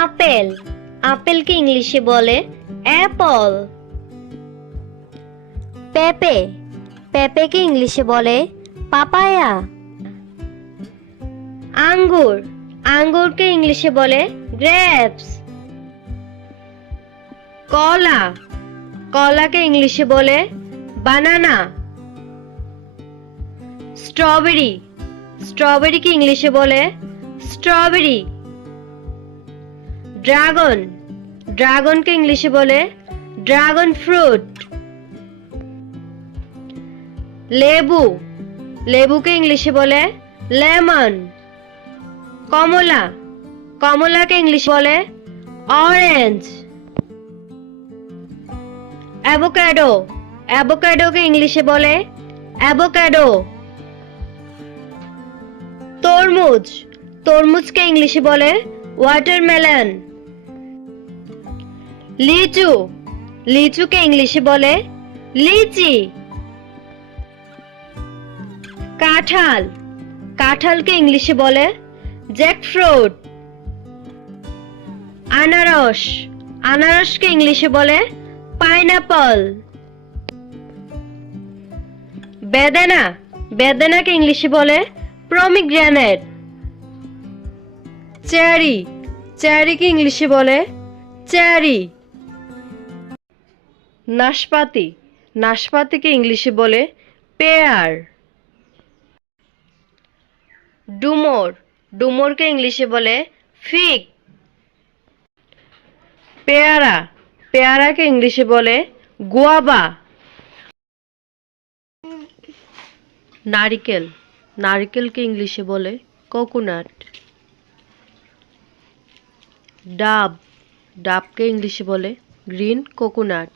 Apple, আপেলকে ইংলিশে বলে Apple. পেঁপে, পেঁপেকে ইংলিশে বলে পাপায়া। আঙ্গুর, আঙ্গুরকে ইংলিশে বলে গ্রেপস। কলা, কলাকে ইংলিশে বলে বানানা। স্ট্রবেরি, স্ট্রবেরিকে ইংলিশে বলে স্ট্রবেরি। ড্রাগন, ড্রাগনকে ইংলিশে বলে ড্রাগন ফ্রুট। লেবু, লেবুকে ইংলিশে বলে লেমন। কমলা, কমলাকে ইংলিশে বলে অরেঞ্জ। অ্যাভোকাডো, অ্যাভোকাডোকে ইংলিশে বলে অ্যাভোকাডো। তরমুজ, তরমুজকে ইংলিশে বলে ওয়াটারমেলন। লিচু, লিচুকে ইংলিশে বলে লিচি। কাঁঠাল, কাঁঠালকে ইংলিশে বলে জ্যাকফ্রুট। আনারস, আনারসকে ইংলিশে বলে পাইনাপল। বেদানা, বেদানাকে ইংলিশে বলে প্রমিগ্রেনেট। চেরি, চেরিকে ইংলিশে বলে চেরি। নাশপাতি, নাশপাতিকে ইংলিশে বলে পেয়ার। ডুমুর, ডুমুরকে ইংলিশে বলে ফিগ। পেয়ারা, পেয়ারাকে ইংলিশে বলে গুয়াভা। নারিকেল, নারিকেলকে ইংলিশে বলে কোকোনাট। ডাব, ডাবকে ইংলিশে বলে গ্রিন কোকোনাট।